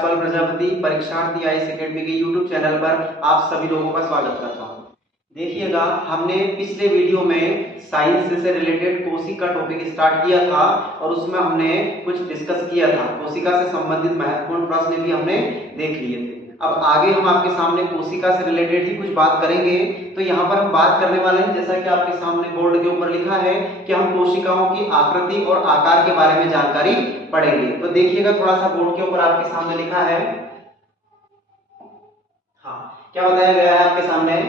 राजपाल प्रजापति परीक्षार्थी IAS academy के YouTube channel पर आप सभी लोगों का स्वागत करता हूं। देखिएगा, हमने पिछले वीडियो में साइंस से रिलेटेड कोशिका टॉपिक स्टार्ट किया था और उसमें हमने कुछ डिस्कस किया था। कोशिका से संबंधित महत्वपूर्ण प्रश्न भी हमने देख लिए थे। अब आगे हम आपके सामने कोशिका से रिलेटेड ही कुछ बात करेंगे। तो यहाँ पर हम बात करने वाले हैं, जैसा कि आपके सामने बोर्ड के ऊपर लिखा है कि हम कोशिकाओं की आकृति और आकार के बारे में जानकारी पढ़ेंगे। तो देखिएगा, थोड़ा सा बोर्ड के ऊपर आपके सामने लिखा है, हाँ, क्या बताया गया है आपके सामने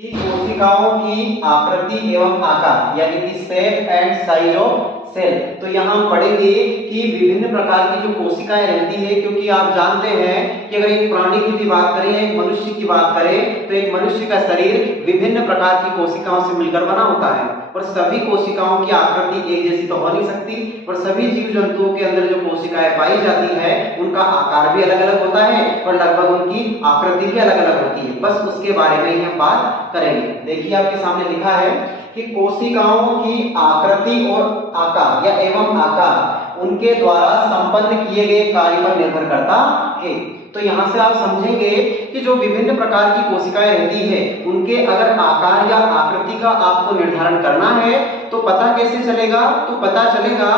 कि कोशिकाओं की आकृति एवं आकार यानी कि shape and size of cell. तो यहाँ हम पढ़ेंगे कि विभिन्न प्रकार की जो कोशिकाएं रहती है, क्योंकि आप जानते हैं कि अगर एक प्राणी की भी बात करें, एक मनुष्य की बात करें, तो एक मनुष्य का शरीर विभिन्न प्रकार की कोशिकाओं से मिलकर बना होता है और सभी कोशिकाओं की आकृति एक जैसी तो हो नहीं सकती और सभी जीव जंतुओं के अंदर जो कोशिकाएं पाई जाती है उनका आकार भी अलग अलग होता है और लगभग उनकी आकृति भी अलग अलग होती है। बस उसके बारे में ही हम बात करेंगे। देखिए, आपके सामने लिखा है कि कोशिकाओं की आकृति और आकार या एवं आकार उनके द्वारा संपन्न किए गए कार्य पर निर्भर करता है। तो यहाँ से आप समझेंगे कि जो विभिन्न प्रकार की कोशिकाएं रहती है उनके अगर आकार या आकृति का आपको निर्धारण करना है तो पता कैसे चलेगा? तो पता चलेगा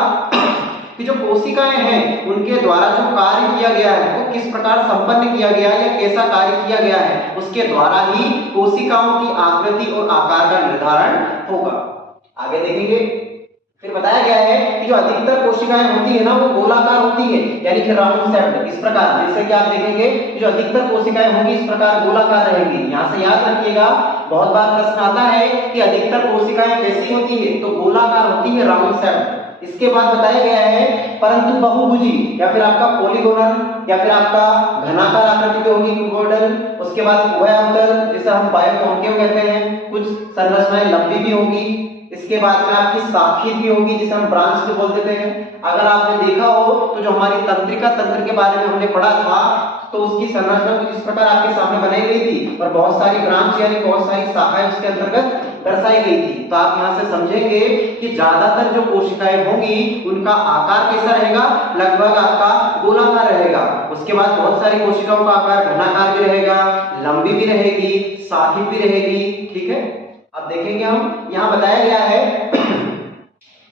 कि जो कोशिकाएं हैं उनके द्वारा जो कार्य किया गया है वो किस प्रकार संपन्न किया गया है या कैसा कार्य किया गया है, उसके द्वारा ही कोशिकाओं की आकृति और आकार का निर्धारण होगा। आगे देखेंगे, फिर बताया गया है कि जो अधिकतर कोशिकाएं होती है ना वो गोलाकार होती है, यानी कि राउंड शेप्ड। इस प्रकार जैसे कि आप देखेंगे कि जो अधिकतर कोशिकाएं होंगी इस प्रकार गोलाकार रहेंगी। यहाँ से याद रखिएगा, बहुत बार प्रश्न आता है कि अधिकतर कोशिकाएं कैसी होती है, तो गोलाकार होती है, राउंड शेप्ड। इसके बाद बताया गया है परंतु बहुभुजी या फिर आपका पॉलीगोनल या फिर आपका घनाकार आकृति की होगी, क्यूबोइडल। उसके बाद उभयअवतल जिसे हम बायोकॉन्केव कहते हैं, कुछ संरचनाएं लंबी भी होगी। इसके बाद में आपकी शाखित भी होगी जिसे हम ब्रांच भी बोल देते हैं। अगर आपने देखा हो तो जो हमारी तंत्रिका तंत्र के बारे में हमने पढ़ा था तो उसकी संरचना कुछ इस प्रकार आपके सामने बनाई गई थी और बहुत सारी ब्रांच यानी बहुत सारी शाखाएं उसके अंतर्गत दर्शाई गई थी। तो आप यहाँ से समझेंगे कि ज्यादातर जो कोशिकाएं होंगी उनका आकार कैसा रहेगा, लगभग आपका गोलाकार रहेगा। उसके बाद बहुत सारी कोशिकाओं का आकार घनाकार भी रहेगा, लंबी भी रहेगी, शाखित भी रहेगी। ठीक है, अब देखेंगे हम, यहाँ बताया गया है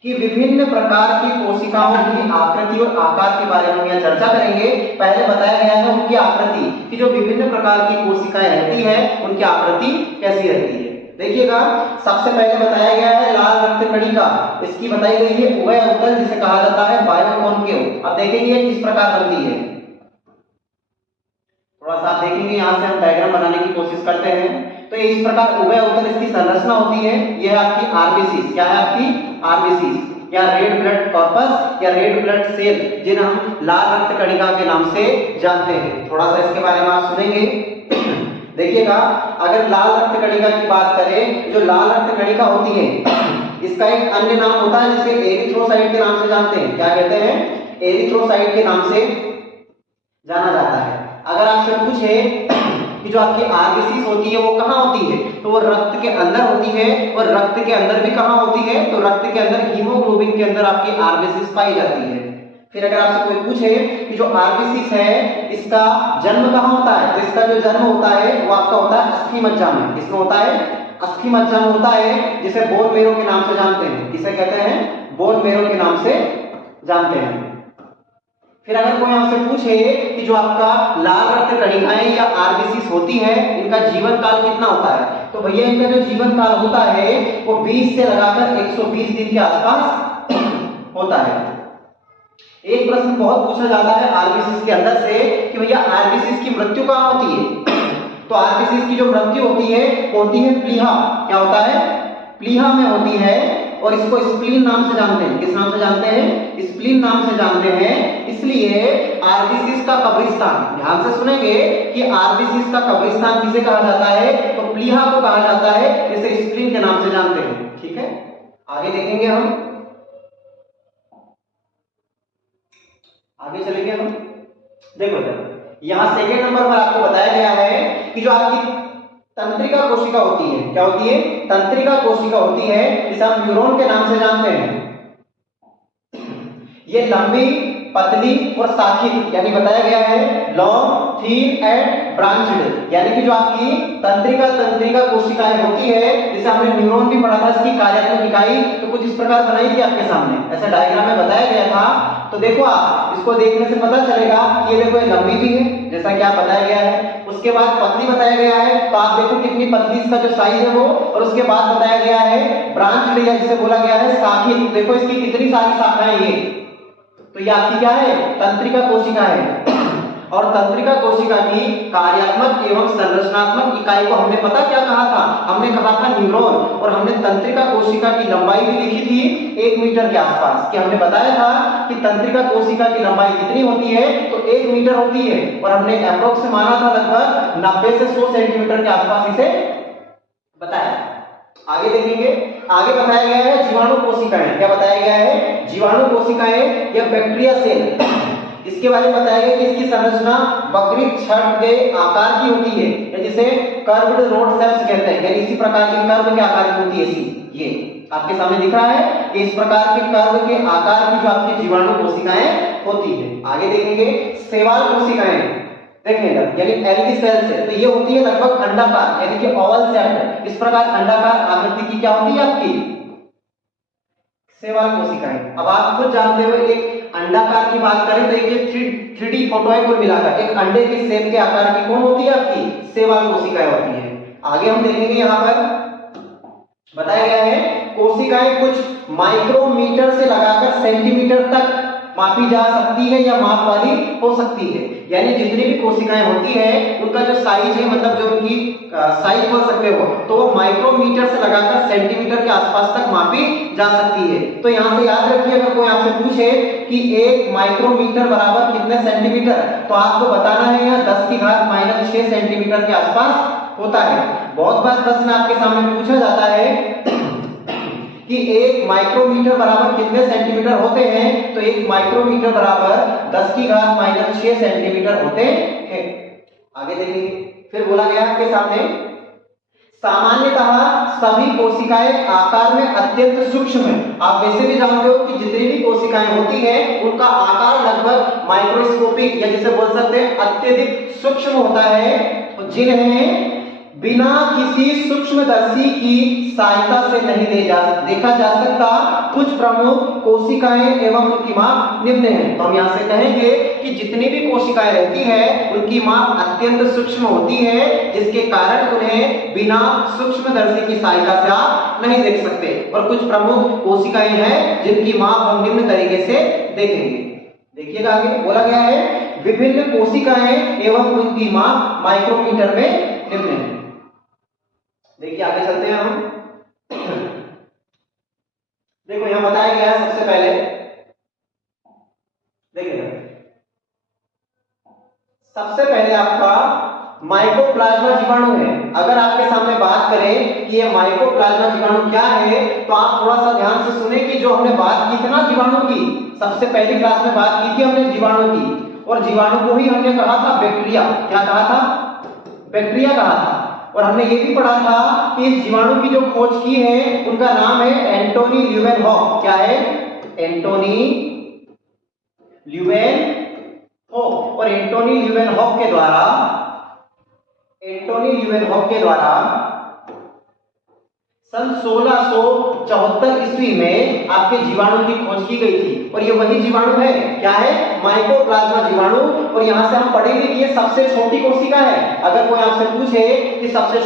कि विभिन्न प्रकार की कोशिकाओं की आकृति और आकार के बारे में यहाँ चर्चा करेंगे। पहले बताया गया है उनकी आकृति कि जो विभिन्न प्रकार की कोशिकाएं रहती है उनकी आकृति कैसी रहती है। देखिएगा, सबसे पहले बताया गया है लाल रक्त कणिका, इसकी बताई गई है उभयअवतल जिसे कहा जाता है बायोकॉन्केव। अब देखेंगे किस प्रकार बनती है, थोड़ा सा आप देखेंगे, यहाँ से हम डायग्राम बनाने की कोशिश करते हैं। तो इस प्रकार उभयअवतल इसकी संरचना होती है। यह आपकी आरबीसी, क्या है आपकी आरबीसी या रेड ब्लड कॉर्पस या रेड ब्लड सेल, जिन्हें हम लाल रक्त कणिका के नाम से जानते हैं। थोड़ा सा इसके बारे में आप सुनेंगे। देखिएगा, अगर लाल रक्त कणिका की बात करें, जो लाल रक्त कणिका होती है इसका एक अन्य नाम होता है जिसे एरिथ्रोसाइट के नाम से जानते हैं। क्या कहते हैं? एरिथ्रोसाइट के नाम से जाना जाता है। अगर आपसे पूछे कि जो आपकी आरबीसी होती है वो कहाँ होती है, तो वो रक्त के अंदर होती है और रक्त के अंदर भी कहाँ होती है, तो रक्त के अंदर हीमोग्लोबिन के अंदर आपकी आरबीसी पाई जाती है। फिर अगर आपसे कोई पूछे कि जो आरबीसी है इसका जन्म कहाँ होता है, तो इसका जो जन्म होता है वो आपका होता है अस्थि मज्जा में। किसमें होता है? अस्थि मज्जा में होता है, जिसे बोन मेरो के नाम से जानते हैं। किसे कहते हैं? बोन मेरो के नाम से जानते हैं। फिर अगर कोई आपसे पूछे कि जो आपका लाल रक्त कणिकाएं या आरबीसी होती है इनका जीवन काल कितना होता है, तो भैया इनका जो जीवन काल होता है वो 20 से लगाकर 120 दिन के आसपास होता है। एक प्रश्न बहुत पूछा जाता है आरबीसी के अंदर से कि भैया आरबीसी की मृत्यु कहाँ होती है, तो आरबीसी की जो मृत्यु होती है प्लीहा। क्या होता है? प्लीहा में होती है और इसको स्प्लीन नाम से जानते हैं। किस नाम से जानते हैं? स्प्लीन नाम से जानते हैं। इसलिए आरबीसी का कब्रिस्तान, ध्यान से सुनेंगे कि आरबीसी का कब्रिस्तान किसे कहा जाता है, तो प्लीहा को कहा जाता है, इसे स्प्लीन के नाम से जानते हैं। ठीक है, आगे देखेंगे हम, आगे चलेंगे हम। देखो यहाँ सेकेंड नंबर पर आपको बताया गया है कि जो आपकी तंत्रिका कोशिका होती है, क्या होती है? तंत्रिका कोशिका होती है, जिसे हम न्यूरॉन के नाम से जानते हैं। ये लंबी पतली और शाखित, यानी बताया गया है लॉन्ग, थिन एंड ब्रांच्ड, यानी कि जो आपकी तंत्रिका कोशिकाएं होती है, जैसे हमने न्यूरॉन भी पढ़ा था, इसकी कार्यात्मक इकाई तो कुछ इस प्रकार बनाई थी आपके सामने, ऐसा डायग्राम में बताया गया था। तो देखो आप इसको देखने से पता चलेगा कि ये देखो ये लंबी भी है जैसा कि आप बताया गया है, उसके बाद पतली बताया गया है, तो आप देखो कितनी पतली इसका जो साइज है वो, और उसके बाद बताया गया है ब्रांच या जिसे बोला गया है शाखित, देखो इसकी कितनी सारी शाखाएं ये, तो ये आपकी क्या है तंत्रिका कोशिका है। और तंत्रिका कोशिका की कार्यात्मक एवं संरचनात्मक इकाई को हमने पता क्या कहा था, हमने कहा था न्यूरॉन, और हमने तंत्रिका कोशिका की लंबाई भी लिखी थी 1 मीटर के आसपास, कि हमने बताया था कि तंत्रिका कोशिका की लंबाई कितनी होती है, तो 1 मीटर होती है, और हमने एप्रोक्स माना था लगभग 90 से 100 सेंटीमीटर के आसपास इसे बताया। आगे देखेंगे, आगे बताया गया है जीवाणु कोशिकाएं, क्या बताया गया है जीवाणु कोशिकाएं या बैक्टीरिया सेल, इसके बारे में बताया गया कि इसकी संरचना वक्रित छड़ के आकार की होती है, या जिसे कर्व्ड रोड शेप्स कहते हैं, यानी इसी प्रकार की कर्व के आकार की होती है। ये आपके सामने दिख रहा है कि इस प्रकार के कर्व के आकार की जो आपकी जीवाणु कोशिकाएं होती है। आगे देखेंगे शैवाल कोशिकाएं, देखिएगा यानी एल्गी सेल्स है, तो ये होती है लगभग अंडाकार, यानी कि ओवल शेप, इस प्रकार अंडाकार आकृति की क्या होती है आपकी शैवाल कोशिकाएं। अब आप खुद जानते हो एक अंडाकार की बात करें तो एक 3D फोटो है कुल मिलाकर, एक अंडे के शेप के आकार की कौन होती है आपकी शैवाल कोशिकाएं होती है। आगे हम देखेंगे यहाँ पर बताया गया है कोशिकाएं कुछ माइक्रोमीटर से लगाकर सेंटीमीटर तक मापी जा सकती है या माप वाली हो सकती है, यानी जितनी भी कोशिकाएं होती है उनका जो साइज है, मतलब जो उनकी साइज बोल सकते हो, तो वो माइक्रोमीटर से लगाकर सेंटीमीटर के आसपास तक मापी जा सकती है। तो यहाँ से याद रखिए अगर कोई आपसे पूछे कि 1 माइक्रोमीटर बराबर कितने सेंटीमीटर, तो आपको बताना है यहाँ 10⁻⁻6 सेंटीमीटर के आसपास होता है। बहुत बार प्रश्न आपके सामने पूछा जाता है कि 1 माइक्रोमीटर बराबर कितने सेंटीमीटर होते हैं, तो 1 माइक्रोमीटर बराबर 10⁻6 सेंटीमीटर होते हैं। आगे देखेंगे, फिर बोला गया आपके सामने सामान्यतः सभी कोशिकाएं आकार में अत्यंत सूक्ष्म है। आप वैसे भी जानते हो कि जितनी भी कोशिकाएं होती है उनका आकार लगभग माइक्रोस्कोपिक, या जिसे बोल सकते हैं अत्यधिक सूक्ष्म होता है, जिन्हें बिना किसी सूक्ष्मदर्शी की सहायता से नहीं देखा जा सकता। कुछ प्रमुख कोशिकाएं एवं उनकी माप निम्न है। तो हम यहाँ से कहेंगे कि जितनी भी कोशिकाएं रहती है उनकी माप अत्यंत सूक्ष्म होती है, जिसके कारण उन्हें बिना सूक्ष्मदर्शी की सहायता से आप नहीं देख सकते। और कुछ प्रमुख कोशिकाएं हैं जिनकी माप हम निम्न तरीके से देखेंगे। देखिएगा आगे बोला गया है विभिन्न कोशिकाएं एवं उनकी माप माइक्रोमीटर में निम्न है। देखिए आगे चलते हैं हम। देखो यहां बताया गया है सबसे पहले, देखिए सबसे पहले आपका माइकोप्लाज्मा जीवाणु है। अगर आपके सामने बात करें कि ये माइकोप्लाज्मा जीवाणु क्या है, तो आप थोड़ा सा ध्यान से सुने कि जो हमने बात की थी ना जीवाणु की, सबसे पहली क्लास में बात की थी हमने जीवाणु की, और जीवाणु को ही हमने कहा था बैक्टीरिया। क्या कहा था? बैक्टीरिया कहा था। और हमने ये भी पढ़ा था कि इस जीवाणु की जो खोज की है उनका नाम है एंटोनी ल्यूवेनहॉक। क्या है? एंटोनी ल्यूवेनहॉक। और एंटोनी ल्यूवेनहॉक के द्वारा सन 1674 ईस्वी में आपके जीवाणु की खोज की गई थी। और ये वही जीवाणु है, क्या है? माइकोप्लाज्मा जीवाणु। और यहां से हम पढ़ेंगे कि ये सबसे छोटी कोशिका है। अगर कोई आपसे पूछे कि सबसे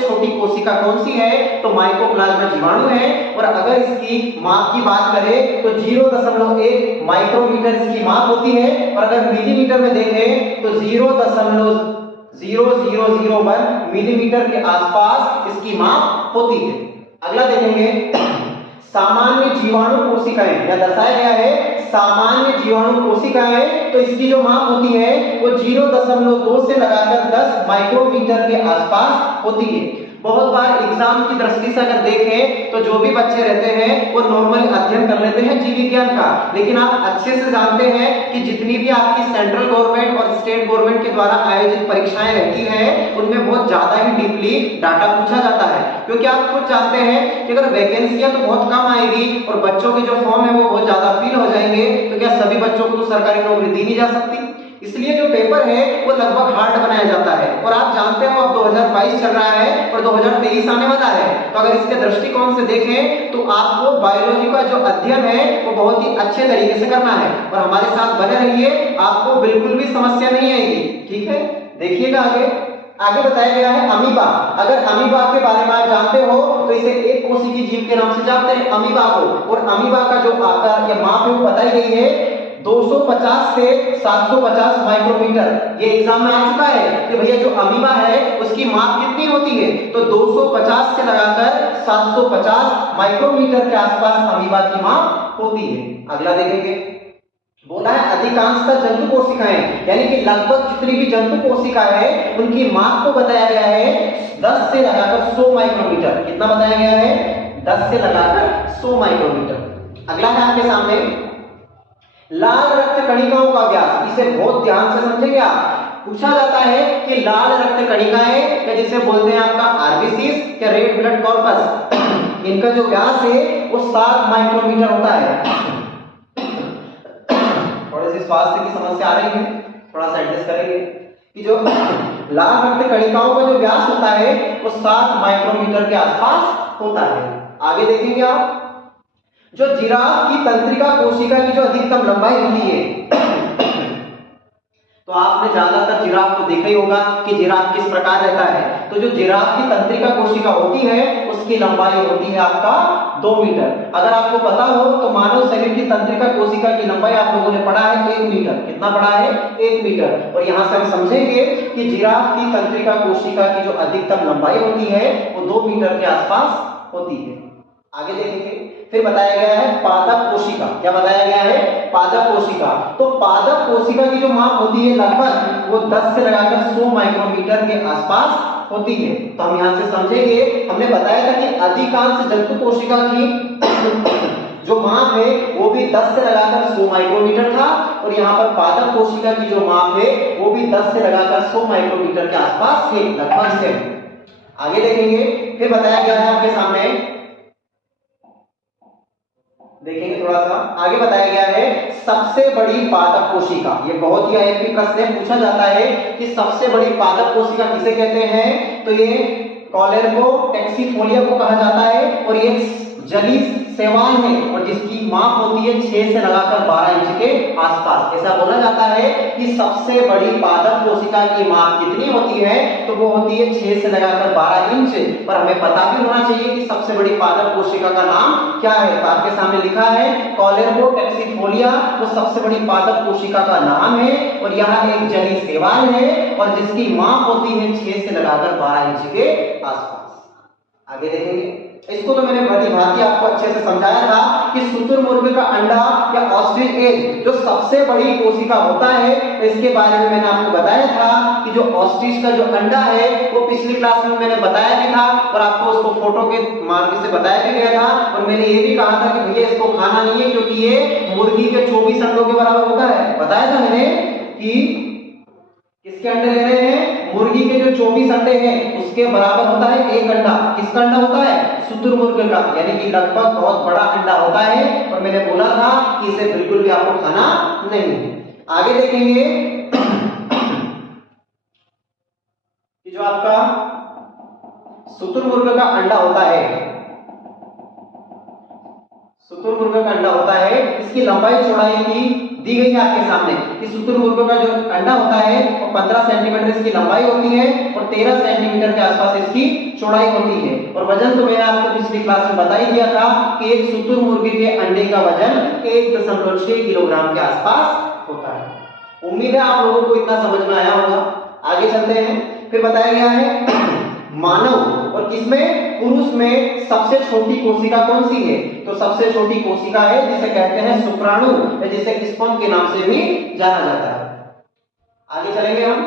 छोटी कोशिका कौन सी है, तो माइकोप्लाज्मा जीवाणु है। और अगर इसकी माप की बात करें तो 0.1 माइक्रोमीटर इसकी माप होती है, और अगर मिलीमीटर में देखें तो 0.0001 मिलीमीटर के आसपास इसकी माप होती है। अगला देखेंगे सामान्य जीवाणु कोशिकाएं, या दर्शाया गया है सामान्य जीवाणु कोशिकाएं, तो इसकी जो माप होती है वो 0.2 से लगाकर 10 माइक्रोमीटर के आसपास होती है। बहुत बार एग्जाम की दृष्टि से अगर देखें तो जो भी बच्चे रहते हैं वो नॉर्मल अध्ययन कर लेते हैं जीव विज्ञान का, लेकिन आप अच्छे से जानते हैं कि जितनी भी आपकी सेंट्रल गवर्नमेंट और स्टेट गवर्नमेंट के द्वारा आयोजित परीक्षाएं रहती हैं उनमें बहुत ज्यादा ही डीपली डाटा पूछा जाता है, क्योंकि आप खुद जानते हैं कि अगर वैकेंसियां तो बहुत कम आएगी और बच्चों के जो फॉर्म है वो बहुत ज्यादा फिल हो जाएंगे, तो क्या सभी बच्चों को तो सरकारी नौकरी दी नहीं जा सकती। इसलिए जो पेपर है वो लगभग हार्ड बनाया जाता है। और आप जानते हो अब 2022 चल रहा है और 2023 आने वाला है, तो अगर इसके दृष्टिकोण से देखें तो आपको बायोलॉजी का जो अध्ययन है वो बहुत ही अच्छे तरीके से करना है और हमारे साथ बने रहिए, आपको बिल्कुल भी समस्या नहीं आएगी। ठीक है, देखिएगा आगे बताया गया है अमीबा। अगर अमीबा के बारे में आप जानते हो तो इसे एक कोशिकीय जीव के नाम से जानते हैं अमीबा को, और अमीबा का जो आकार या माप है वो बताई गई है 250 से 750 माइक्रोमीटर। ये एग्जाम में आ चुका है कि भैया जो अमीबा है उसकी माप कितनी होती है, तो 250 से लगाकर 750 माइक्रोमीटर के आसपास अमीबा की माप होती है। अगला देखेंगे, बोला है अधिकांशतः जंतु कोशिकाएं, यानी कि लगभग जितनी भी जंतु कोशिका है उनकी माप को बताया गया है 10 से लगाकर 100 माइक्रोमीटर। कितना बताया गया है? 10 से लगाकर 100 माइक्रोमीटर। अगला है आपके सामने लाल रक्त कणिकाओं का व्यास। इसे बहुत ध्यान से समझेंगे आप। पूछा जाता है कि लाल रक्त कणिकाएं या जिसे बोलते हैं आपका आरबीसीज या रेड ब्लड कॉर्पस, इनका जो व्यास है वो 7 माइक्रोमीटर होता है। थोड़ी सी स्वास्थ्य की समस्या आ रही है, थोड़ा सा एडजस्ट करेंगे कि जो लाल रक्त कणिकाओं का जो व्यास होता है वो 7 माइक्रोमीटर के आसपास होता है। आगे देखेंगे आप, जो जिराफ की तंत्रिका कोशिका की जो अधिकतम लंबाई होती है, तो आपने ज्यादातर जिराफ को देखा ही होगा कि जिराफ किस प्रकार रहता है। तो जो जिराफ की तंत्रिका कोशिका होती है उसकी लंबाई होती है आपका 2 मीटर। अगर आपको पता हो तो मानव शरीर की तंत्रिका कोशिका की लंबाई आप लोगों ने पढ़ा है 1 मीटर। कितना पढ़ा है? 1 मीटर। और यहां से हम समझेंगे कि जिराफ की तंत्रिका कोशिका की जो अधिकतम लंबाई होती है वो 2 मीटर के आसपास होती है। आगे देखेंगे, फिर बताया गया है पादप कोशिका। क्या बताया गया है? पादप कोशिका। तो पादप कोशिका की जो माप होती है लगभग वो 10 से लगाकर 100 माइक्रोमीटर के आसपास होती है। तो हम यहां से समझेंगे, हमने बताया था कि अधिकांश जंतु कोशिका की जो माप है वो भी 10 से लगाकर 100 माइक्रोमीटर था, और यहाँ पर पादप कोशिका की जो माप है वो भी 10 से लगाकर 100 माइक्रोमीटर के आसपास है, लगभग से। आगे देखेंगे, फिर बताया गया है आपके सामने, देखेंगे थोड़ा सा आगे, बताया गया है सबसे बड़ी पादप कोशिका। ये बहुत ही आईएमपी प्रश्न है, पूछा जाता है कि सबसे बड़ी पादप कोशिका किसे कहते हैं, तो ये कॉलेर्को टैक्सीफोलिया को कहा जाता है, और ये जली शैवाल है और जिसकी माप होती है 6 से लगाकर 12 इंच के आसपास। ऐसा बोला जाता है कि सबसे बड़ी पादप कोशिका की माप कितनी होती है, तो वो होती है 6 से लगाकर 12 इंच। पर हमें पता भी होना चाहिए कि सबसे बड़ी पादप कोशिका का नाम क्या है। तो आपके सामने लिखा है कॉलेर्को टैक्सीफोलिया, वो सबसे बड़ी पादप कोशिका का नाम है, और यहाँ एक जली शैवाल है और जिसकी माप होती है 6 से लगाकर 12 इंच के आसपास। आगे देखेंगे, इसको तो मैंने भली भांति आपको अच्छे से समझाया था कि शुतुरमुर्ग का अंडा या ऑस्ट्रिच एग जो सबसे बड़ी कोशिका होता है, तो इसके बारे में मैंने आपको बताया था कि जो ऑस्ट्रिच का जो अंडा है वो पिछली क्लास में मैंने बताया भी था, और आपको उसको फोटो के मार्ग से बताया भी गया था, और मैंने ये भी कहा था कि भैया इसको खाना नहीं है क्योंकि ये मुर्गी के 24 अंडों के बराबर होता है। बताया था मैंने कि किसके अंडे ले रहे हैं? मुर्गी के जो 24 अंडे हैं उसके बराबर होता है एक अंडा। किसका अंडा होता है? शुतुरमुर्ग का, यानी कि लगभग बहुत बड़ा अंडा होता है, और मैंने बोला था कि इसे बिल्कुल भी आपको खाना नहीं है। आगे देखेंगे कि जो आपका शुतुरमुर्ग का अंडा होता है, शुतुरमुर्ग का अंडा होता है, इसकी लंबाई चौड़ाई की दी गई है आपके सामने कि शुतुरमुर्ग का जो अंडा होता है वो 15 सेंटीमीटर इसकी लंबाई होती है और 13 सेंटीमीटर के आसपास इसकी चौड़ाई होती है। और वजन तो मैंने आपको पिछली क्लास में बता ही दिया था कि एक शुतुरमुर्ग के अंडे का वजन 1.6 किलोग्राम के आसपास होता है। उम्मीद है आप लोगों को इतना समझ में आया होगा। आगे चलते हैं, फिर बताया गया है मानव और इसमें पुरुष में सबसे छोटी कोशिका कौन सी है, तो सबसे छोटी कोशिका है जिसे कहते हैं शुक्राणु, या जिसे स्पर्म के नाम से भी जाना जाता है। आगे चलेंगे हम।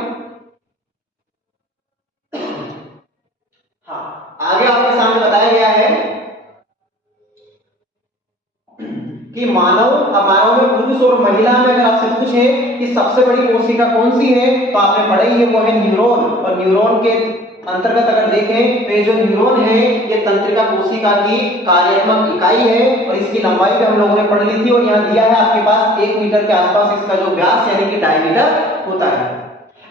हाँ, आपके सामने बताया गया है कि मानव में पुरुष और महिला में अगर आपसे पूछे कि सबसे बड़ी कोशिका कौन सी है, तो आपने पढ़ी है वो है न्यूरॉन। और न्यूरॉन के अंतर्गत अगर देखें तो ये जो न्यूरॉन है ये तंत्रिका कोशिका की कार्यात्मक इकाई है और इसकी लंबाई भी हम लोगों ने पढ़ ली थी। और यहाँ दिया है आपके पास 1 मीटर के आसपास इसका जो व्यास यानी कि डायमीटर होता है।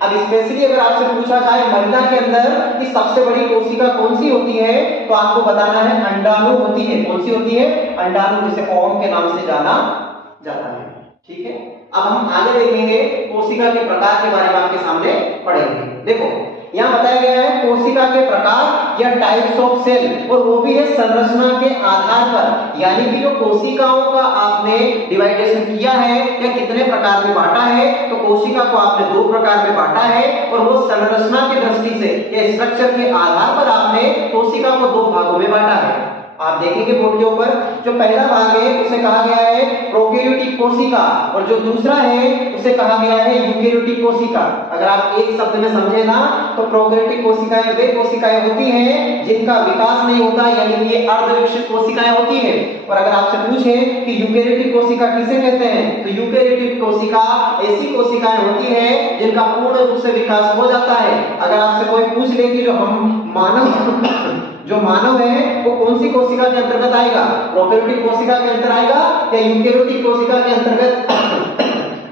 अब स्पेशली अगर आपसे पूछा जाए महिला के अंदर कि सबसे बड़ी कोशिका कौन सी होती है, तो आपको बताना है अंडाणु होती है। कौन सी होती है? अंडाणु, जिसे ओवम के नाम से जाना जाता है। ठीक है, अब हम आगे देखेंगे कोशिका के प्रकार के बारे में आपके सामने पढ़ेंगे। देखो यहाँ बताया गया है कोशिका के प्रकार या टाइप्स ऑफ सेल, और वो भी है संरचना के आधार पर, यानी कि जो कोशिकाओं का आपने डिवाइडेशन किया है या कितने प्रकार में बांटा है, तो कोशिका को आपने 2 प्रकार में बांटा है और वो संरचना की दृष्टि से या स्ट्रक्चर के आधार पर आपने कोशिका को 2 भागों में बांटा है। आप देखेंगे बोर्ड के ऊपर जो पहला भाग है उसे कहा गया है प्रोकैरियोटिक कोशिका और जो दूसरा है उसे कहा गया है यूकेरियोटिक कोशिका। अगर आप एक शब्द में समझे ना तो प्रोकैरियोटिक कोशिकाएं वे कोशिकाएं होती हैं जिनका विकास नहीं होता, यानी कि ये अर्धविकसित कोशिकाएं होती हैं। और अगर आपसे पूछे कि यूकेरियोटिक कोशिका किसे कहते हैं, तो यूकेरियोटिक कोशिका ऐसी कोशिकाएं होती हैं जिनका पूर्ण रूप से विकास हो जाता है। अगर आपसे कोई पूछ ले कि जो मानव है वो कौन सी कोशिका के अंतर्गत आएगा, प्रोकैरियोटिक कोशिका के अंतर्गत आएगा या यूकेरियोटिक कोशिका के अंतर्गत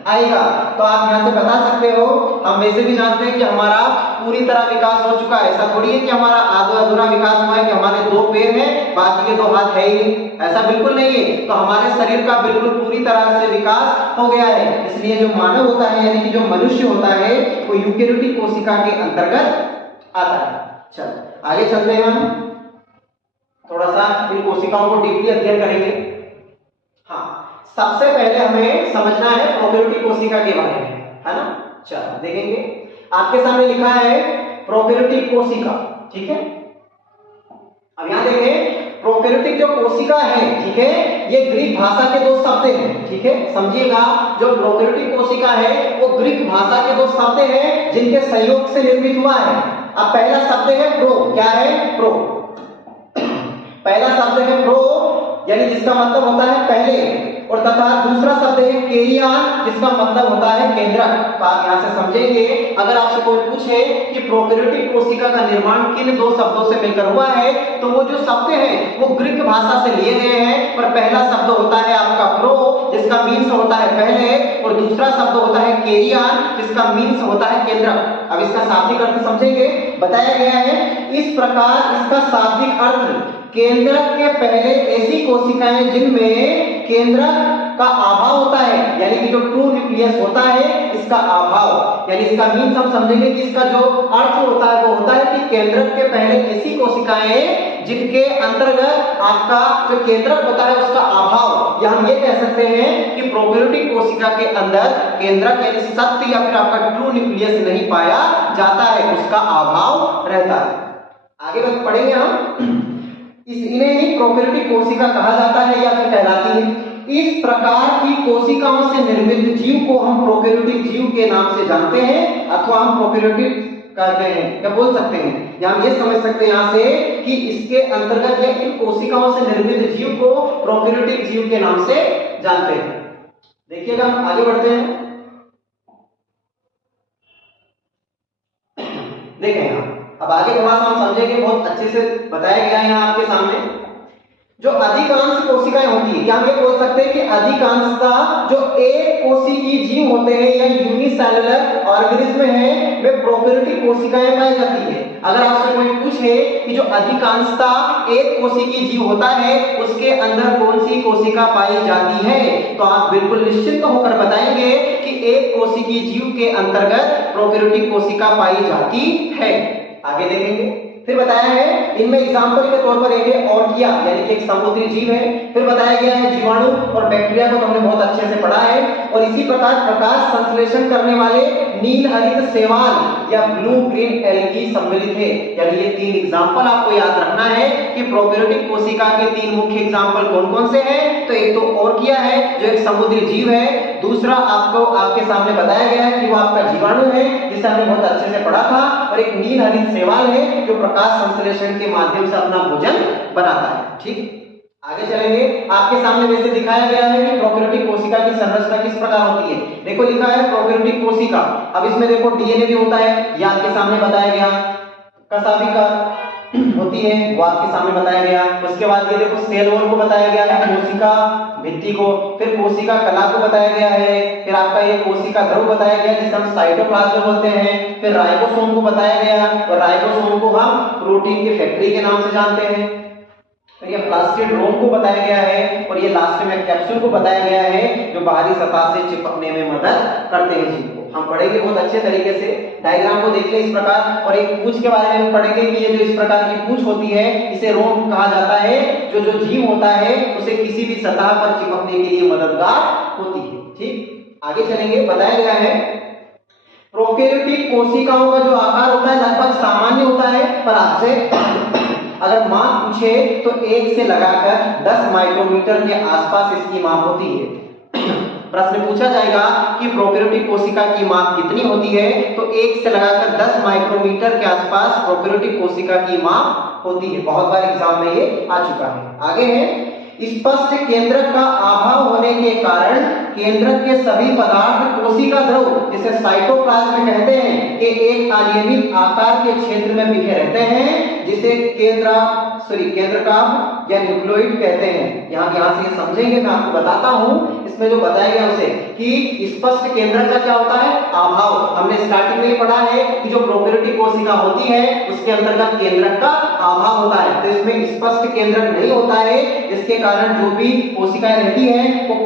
आएगा, तो आप यहाँ से बता सकते हो। हम वैसे भी जानते हैं कि हमारा पूरी तरह विकास हो चुका है। ऐसा थोड़ी है कि हमारा आधा अधूरा विकास हुआ है कि हमारे 2 पैर हैं बाकी के 2 हाथ है ही, ऐसा बिल्कुल नहीं है। तो हमारे शरीर का बिल्कुल पूरी तरह से विकास हो गया है। इसलिए जो मानव होता है यानी कि जो मनुष्य होता है वो यूकेरियोटिक कोशिका के अंतर्गत आता है। चलो आगे चलते हैं, हम थोड़ा सा इन कोशिकाओं को डीपली अध्ययन करेंगे। हाँ, सबसे पहले हमें समझना है प्रोकैरियोटिक कोशिका के बारे में, है ना। चलो देखेंगे, आपके सामने लिखा है प्रोकैरियोटिक कोशिका। ठीक है, अब यहां देखें प्रोकैरियोटिक जो कोशिका है, ठीक है, ये ग्रीक भाषा के 2 शब्द हैं। ठीक है, समझिएगा, जो प्रोकैरियोटिक कोशिका है वो ग्रीक भाषा के 2 शब्द हैं जिनके सहयोग से निर्मित हुआ है। अब पहला शब्द है प्रो, क्या है? प्रो। पहला शब्द है प्रो यानी जिसका मतलब होता है पहले, और तथा दूसरा शब्द है कैरियन जिसका मतलब होता है केंद्रक। तो आप यहाँ से समझेंगे, अगर आपसे कोई पूछे कि प्रोकैरियोटिक कोशिका का निर्माण किन 2 शब्दों से मिलकर हुआ है, तो वो जो शब्द हैं वो ग्रीक भाषा से लिए गए हैं। पर पहला शब्द होता है आपका प्रो जिसका मीन्स होता है पहले, और दूसरा शब्द होता है कैरियन जिसका मीन्स होता है केंद्रक। अब इसका शाब्दिक अर्थ समझेंगे, बताया गया है इस प्रकार। इसका शाब्दिक अर्थ केंद्रक के पहले ऐसी कोशिकाएं जिनमें केंद्रक का अभाव होता है, यानी कि जो ट्रू न्यूक्लियस होता है इसका अभाव, यानी इसका मीन्स हम समझेंगे कि इसका जो अर्थ होता है वो होता है कि केंद्रक के पहले ऐसी कोशिकाएं जिनके अंतर्गत आपका जो केंद्रक होता है उसका अभाव, या हम ये कह सकते हैं कि प्रोकैरियोटिक कोशिका के अंदर केंद्रक यानी सत्य या फिर आपका ट्रू न्यूक्लियस नहीं पाया जाता है, उसका अभाव रहता है। आगे पढ़ेंगे हम, इन्हें ही प्रोकैरियोटिक कोशिका कहा जाता है या फिर कहलाती है। इस प्रकार की कोशिकाओं से निर्मित जीव को हम प्रोकैरियोटिक जीव के नाम से जानते हैं, अथवा हम प्रोकैरियोटिक कहते हैं या बोल सकते हैं, या हम ये समझ सकते हैं यहाँ से कि इसके अंतर्गत या इन कोशिकाओं से निर्मित जीव को प्रोकैरियोटिक जीव के नाम से जानते हैं। देखिएगा, हम आगे बढ़ते हैं। देखें यहाँ, अब आगे थोड़ा सा हम समझेंगे, बहुत अच्छे से बताया गया है यहाँ आपके सामने। जो अधिकांश कोशिकाएं होती है, या हम ये बोल सकते हैं कि अधिकांशतः जो एक कोशिकीय जीव होते हैं या यूनिसेलुलर ऑर्गेनिज्म है वे प्रोकैरियोटिक कोशिकाएं पाई जाती है। अगर आपसे कोई पूछे कि जो अधिकांशतः एक कोशिकीय जीव होता है उसके अंदर कौन सी कोशिका पाई जाती है, तो आप बिल्कुल निश्चिंत होकर बताएंगे कि एक कोशिकीय जीव के अंतर्गत प्रोकैरियोटिक कोशिका पाई जाती है। आगे देखेंगे, फिर बताया है इनमें एग्जांपल के तौर पर एक है ऑर्किया यानी कि एक समुद्री जीव है। फिर बताया गया है जीवाणु और बैक्टीरिया को तो हमने बहुत अच्छे से पढ़ा है। और इसी प्रकार प्रकाश संश्लेषण करने वाले नील हरित शैवाल या ब्लू ग्रीन एल्गी सम्मिलित है। यानी ये 3 एग्जांपल आपको याद रखना है कि प्रोकैरियोटिक कोशिका के 3 मुख्य एग्जांपल कौन कौन से हैं। तो एक तो ऑर्किया है जो एक समुद्री जीव है, दूसरा आपको आपके सामने बताया गया है कि वो आपका जीवाणु है जिसे हमने बहुत अच्छे से पढ़ा था, और एक नील हरित शैवाल है जो प्रकाश संश्लेषण के माध्यम से अपना भोजन बनाता है। ठीक, आगे चलेंगे। आपके सामने वैसे दिखाया गया है कि प्रोकैरियोटिक कोशिका की संरचना किस प्रकार होती है। देखो लिखा है प्रोकैरियोटिक कोशिका। अब इसमें देखो डीएनए भी होता है, ये आपके सामने बताया गया। कशाभिका होती है, वो आपके सामने बताया गया। उसके बाद ये देखो सेल वॉल को बताया गया है, कोशिका भित्ति को, फिर कोशिका कला को बताया गया है, फिर आपका ये कोशिका ध्रुव बताया गया जिसे हम साइटोप्लाज्म बोलते हैं, फिर राइबोसोम को बताया गया और राइबोसोम को हम प्रोटीन की फैक्ट्री के नाम से जानते हैं। ये प्लास्टिड्रोम को बताया गया है और ये लास्ट में कैप्सूल को बताया गया है जो बाहरी सतह से चिपकने में मदद करते हैं जीव को। हम पढ़ेंगे बहुत अच्छे तरीके से, डायग्राम को देख ले इस प्रकार, और एक पूंछ के बारे में पढ़ेंगे कि ये जो इस प्रकार की पूंछ होती है इसे रोम कहा जाता है, जो जीव होता है उसे किसी भी सतह पर चिपकने के लिए मददगार होती है। ठीक, आगे चलेंगे। बताया गया है प्रोकैरियोटिक कोशिकाओं का जो आकार होता है लगभग सामान्य होता है, पर आपसे अगर माप पूछे तो 1 से लगाकर 10 माइक्रोमीटर के आसपास इसकी माप होती है। प्रश्न पूछा जाएगा कि प्रोकैरियोटिक कोशिका की माप कितनी होती है, तो 1 से लगाकर 10 माइक्रोमीटर के आसपास प्रोकैरियोटिक कोशिका की माप होती है। बहुत बार एग्जाम में ये आ चुका है। आगे है स्पष्ट केंद्रक का अभाव होने के कारण केंद्रक के सभी पदार्थ कोशिका ध्रुव जिसे साइटोप्लाज्म कहते हैं के एक अनियमित आकार के क्षेत्र में बिखरे रहते हैं, जिसे केंद्रकाभ या न्यूक्लियोइड कहते हैं। यहाँ से समझेंगे, मैं आपको बताता हूँ इसमें जो बताया गया उसे कि स्पष्ट केंद्रक का क्या होता है, अभाव। हमने स्टार्टिंग में ही पढ़ा है कि जो प्रोकैरियोटिक कोशिका होती है उसके अंतर्गत केंद्रक का अभाव होता है, तो इसमें स्पष्ट केंद्रक नहीं होता है, जिसके कारण जो भी कोशिकाएं रहती हैं वो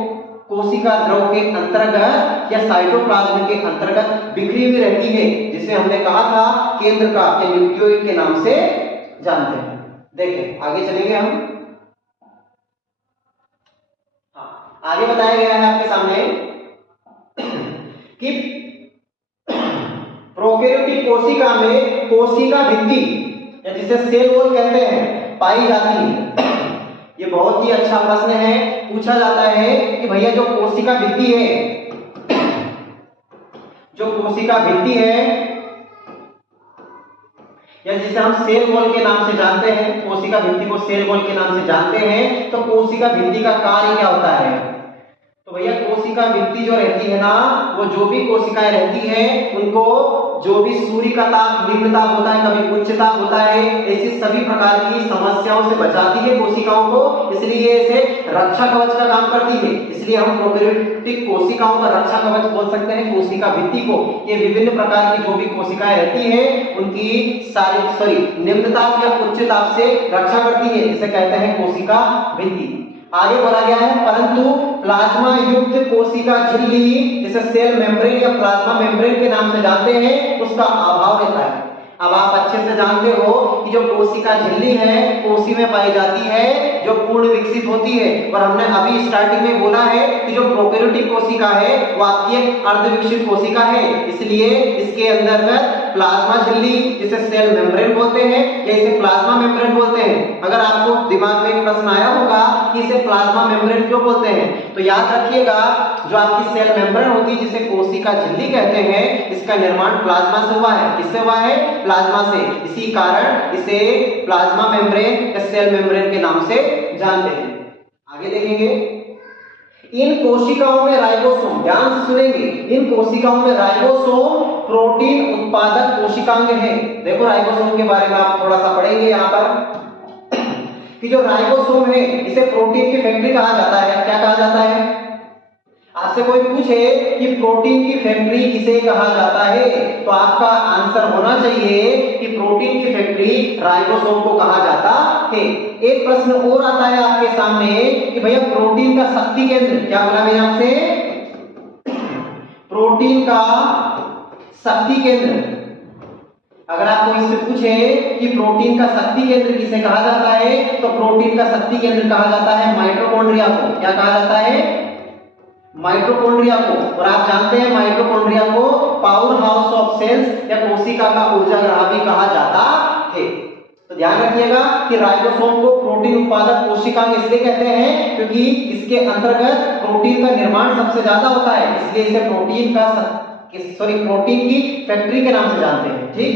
कोशिका ध्रुव के अंतर्गत या साइटोप्लाज्म के अंतर्गत बिखरी हुई रहती है, जिसे हमने कहा था केंद्रकाभ या न्यूक्लियोइड के नाम से जानते हैं। देखें आगे चलेंगे हम। आगे बताया गया है आपके सामने कि प्रोकैरियोटिक कोशिका में कोशिका भित्ति या जिसे सेल वॉल कहते हैं पाई जाती है। ये बहुत ही अच्छा प्रश्न है, पूछा जाता है कि भैया जो कोशिका भित्ति है, जो कोशिका भित्ति है या जिसे हम सेल वॉल के नाम से जानते हैं, कोशिका भित्ति को सेल वॉल के नाम से जानते हैं, तो कोशिका भित्ति का कार्य क्या होता है। तो भैया कोशिका भित्ति जो रहती है ना, वो जो भी कोशिकाएं रहती हैं उनको जो भी सूर्य का ताप, निम्न ताप होता है, कभी उच्च ताप होता है, ऐसी सभी प्रकार की समस्याओं से बचाती है कोशिकाओं को, इसलिए इसे रक्षा कवच का काम करती है। इसलिए हम प्रोकैरियोटिक कोशिकाओं का रक्षा कवच बोल सकते हैं कोशिका भित्ति को। ये विभिन्न प्रकार की जो भी कोशिकाएं रहती हैं उनकी निम्न ताप या उच्च ताप से रक्षा करती है, इसे कहते हैं कोशिका भित्ति। आगे बोला गया है परंतु प्लाज्मा युक्त कोशिका झिल्ली जिसे सेल मेम्ब्रेन या प्लाज्मा मेम्ब्रेन के नाम से जानते हैं उसका अभाव रहता है। अब आप अच्छे से जानते हो कि जो कोशिका झिल्ली है कोशी में पाई जाती है जो पूर्ण विकसित होती है, और हमने अभी स्टार्टिंग में बोला है कि जो प्रोकैरियोटिक कोशिका है वो आपकी एक अर्ध विकसित कोशिका है, इसलिए इसके अंतर्गत प्लाज्मा झिल्ली जिसे सेल मेम्ब्रेन बोलते हैं या इसे प्लाज्मा मेम्ब्रेन बोलते हैं। अगर आपको दिमाग में एक प्रश्न आया होगा कि इसे प्लाज्मा मेम्ब्रेन क्यों बोलते हैं, तो याद रखिएगा जो आपकी सेल मेम्ब्रेन होती है जिसे कोशिका झिल्ली कहते हैं, इसका निर्माण प्लाज्मा से हुआ है। किससे हुआ है? प्लाज्मा से। इसी कारण इसे प्लाज्मा मेम्ब्रेन या सेल मेम्ब्रेन के नाम से जानते हैं। आगे देखेंगे इन कोशिकाओं में राइबोसोम, ध्यान से सुनेंगे, इन कोशिकाओं में राइबोसोम प्रोटीन उत्पादक कोशिकांग है। देखो राइबोसोम के बारे में आप थोड़ा सा पढ़ेंगे यहाँ पर कि जो राइबोसोम है इसे प्रोटीन की फैक्ट्री कहा जाता है। क्या कहा जाता है? आपसे कोई पूछे कि प्रोटीन की फैक्ट्री किसे कहा जाता है, तो आपका आंसर होना चाहिए कि प्रोटीन की फैक्ट्री राइबोसोम को कहा जाता है। एक प्रश्न और आता है आपके सामने कि भैया प्रोटीन का शक्ति केंद्र, क्या बोला मैंने आपसे? प्रोटीन का शक्ति केंद्र। अगर आपको इससे पूछे कि प्रोटीन का शक्ति केंद्र किसे कहा जाता है, तो प्रोटीन का शक्ति केंद्र कहा जाता है माइटोकॉन्ड्रिया को। क्या कहा जाता है? माइटोकॉन्ड्रिया को। और आप जानते हैं माइटोकॉन्ड्रिया को पावर हाउस ऑफ सेल्स या कोशिका का ऊर्जागृह भी कहा जाता है। तो ध्यान रखिएगा कि राइबोसोम को प्रोटीन उत्पादक कोशिकांग इसलिए कहते हैं क्योंकि इसके अंतर्गत प्रोटीन का निर्माण सबसे ज्यादा होता है, इसलिए इसे प्रोटीन की फैक्ट्री के नाम से जानते हैं। ठीक,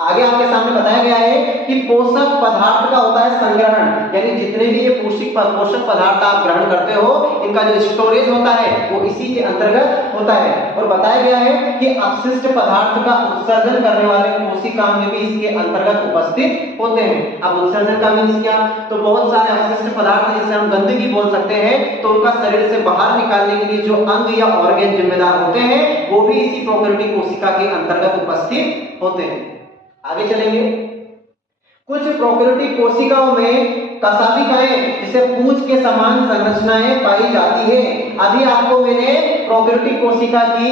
आगे आपके सामने बताया गया है कि पोषक पदार्थ का होता है संग्रहण, यानी जितने भी ये पोषक पदार्थ आप ग्रहण करते हो इनका जो स्टोरेज होता है वो इसी के अंतर्गत होता है। और बताया गया है कि अपशिष्ट पदार्थ का उत्सर्जन करने वाले कोशिकाओं में भी इसके अंतर्गत उपस्थित होते हैं। अब उत्सर्जन का मीन्स क्या? तो बहुत सारे अपशिष्ट पदार्थ जिसे हम गंदगी बोल सकते हैं, तो उनका शरीर से बाहर निकालने के लिए जो अंग या ऑर्गन जिम्मेदार होते हैं वो भी इसी प्रोकैरियोटिक कोशिका के अंतर्गत उपस्थित होते हैं। आगे चलेंगे। कुछ प्रोकैरियोटिक कोशिकाओं में कशाभिकाएं जिसे पूंछ के समान संरचनाएं पाई जाती है। अभी आपको मैंने प्रोकैरियोटिक कोशिका की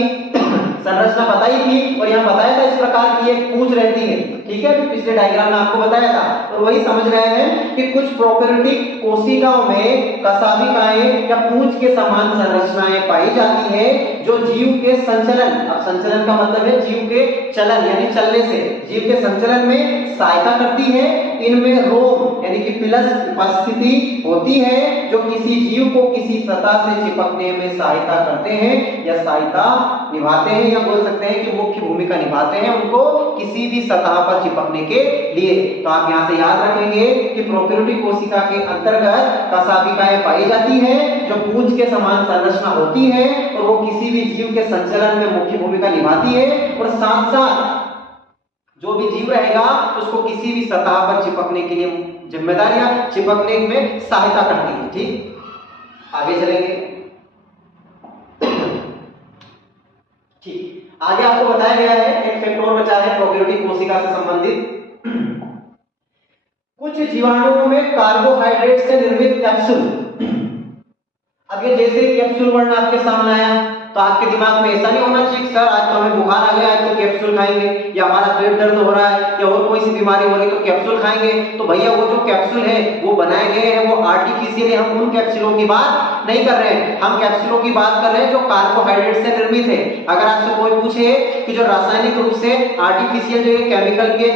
संरचना बताई थी और यहाँ बताया था इस प्रकार की एक पूंछ रहती है, ठीक है, पिछले डायग्राम में आपको बताया था। और वही समझ रहे हैं कि कुछ प्रोकैरियोटिक कोशिकाओं में कशाभिकाएं या पूंछ के समान संरचनाएं पाई जाती है जो जीव के संचलन, अब संचलन का मतलब है जीव के चलन यानी चलने से, जीव के संचलन में सहायता करती है। इनमें रोम यानी कि पिलस उपस्थिति होती है जो किसी जीव को किसी सतह से चिपकने में सहायता करते हैं या सहायता निभाते हैं, या बोल सकते हैं कि मुख्य भूमिका निभाते हैं उनको किसी भी सतह पर चिपकने के लिए। तो आप यहाँ से याद रखेंगे कि प्रोकैरियोटिक कोशिका के अंतर्गत कशाभिकाएं पाई जाती है जो पूंछ के समान संरचना होती है और वो किसी भी जीव के संचलन में मुख्य भूमिका निभाती है, और साथ साथ जो भी जीव रहेगा उसको किसी भी सतह पर चिपकने के लिए जिम्मेदार या चिपकने में सहायता करती है। ठीक, आगे चलेंगे। ठीक, आगे आपको बताया गया है एक फैक्ट और बचा है प्रोकैरियोटिक कोशिका से संबंधित। कुछ जीवाणुओं में कार्बोहाइड्रेट से निर्मित कैप्सूल। अब ये जैसे कैप्सूल वर्ण आपके सामने आया तो आपके दिमाग में ऐसा नहीं होना चाहिए सर आज तो हमें बुखार आ गया आज तो कैप्सूल खाएंगे, या हमारा पेट दर्द हो रहा है या और कोई सी बीमारी हो रही तो कैप्सूल खाएंगे। तो भैया वो जो कैप्सूल है वो बनाए गए हैं वो आर्टिफिशियल है, हम उन कैप्सूलों की बात नहीं कर रहे हैं, हम कैप्सूलों की बात कर रहे हैं जो कार्बोहाइड्रेट से निर्मित है। अगर आपसे कोई पूछे कि जो रासायनिक रूप से आर्टिफिशियल जो केमिकल के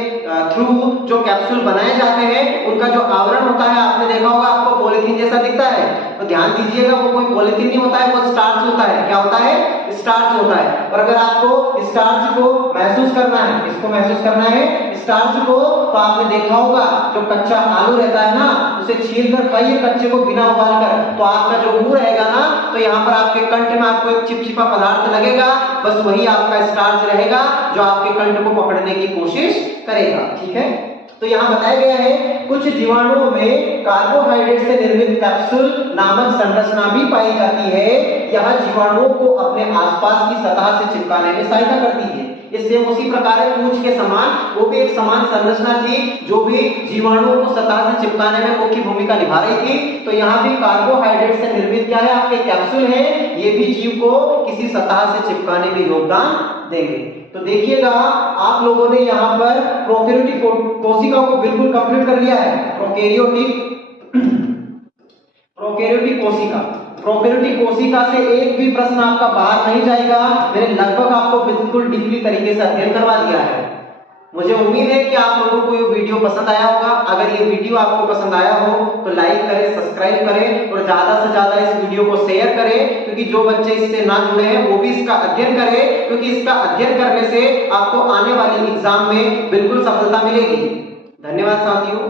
थ्रू जो कैप्सूल बनाए जाते हैं उनका जो आवरण होता है आपने देखा होगा आपको पॉलीथीन जैसा दिखता है, तो ध्यान दीजिएगा वो कोई पॉलीथीन नहीं होता है, वो स्टार्च होता है। क्या होता है? स्टार्च होता है। और अगर आपको स्टार्च को महसूस करना है, इसको महसूस करना है स्टार्च को, तो आपने देखा होगा जो कच्चा आलू रहता है ना उसे छील कर खाइए कच्चे को बिना उबाल कर, तो आपका जो मुंह रहेगा ना तो यहाँ पर आपके कंठ में आपको एक चिपचिपा पदार्थ लगेगा, बस वही आपका स्टार्च रहेगा जो आपके कंठ को पकड़ने की कोशिश करेगा। ठीक है, तो यहाँ बताया गया है कुछ जीवाणुओं में कार्बोहाइड्रेट से निर्मित कैप्सूल नामक संरचना भी पाई जाती है। यह जीवाणुओं को अपने आसपास की सतह से चिपकाने में सहायता करती है। इससे उसी प्रकार है पूंछ के समान, वो भी एक समान संरचना थी जो भी जीवाणुओं को सतह से चिपकाने में मुख्य भूमिका निभा रही थी। तो यहाँ भी कार्बोहाइड्रेट से निर्मित क्या है आपके कैप्सूल है, ये भी जीव को किसी सतह से चिपकाने में योगदान देंगे। तो देखिएगा आप लोगों ने यहाँ पर प्रोकैरियोटिक कोशिका को बिल्कुल कंप्लीट कर लिया है। प्रोकैरियोटिक कोशिका से एक भी प्रश्न आपका बाहर नहीं जाएगा। मैंने लगभग आपको बिल्कुल डीपली तरीके से अध्ययन करवा दिया है। मुझे उम्मीद है कि आप लोगों को ये वीडियो पसंद आया होगा। अगर ये वीडियो आपको पसंद आया हो तो लाइक करें, सब्सक्राइब करें और ज्यादा से ज्यादा इस वीडियो को शेयर करें, क्योंकि जो बच्चे इससे ना जुड़े हैं वो भी इसका अध्ययन करें, क्योंकि इसका अध्ययन करने से आपको आने वाली एग्जाम में बिल्कुल सफलता मिलेगी। धन्यवाद साथियों।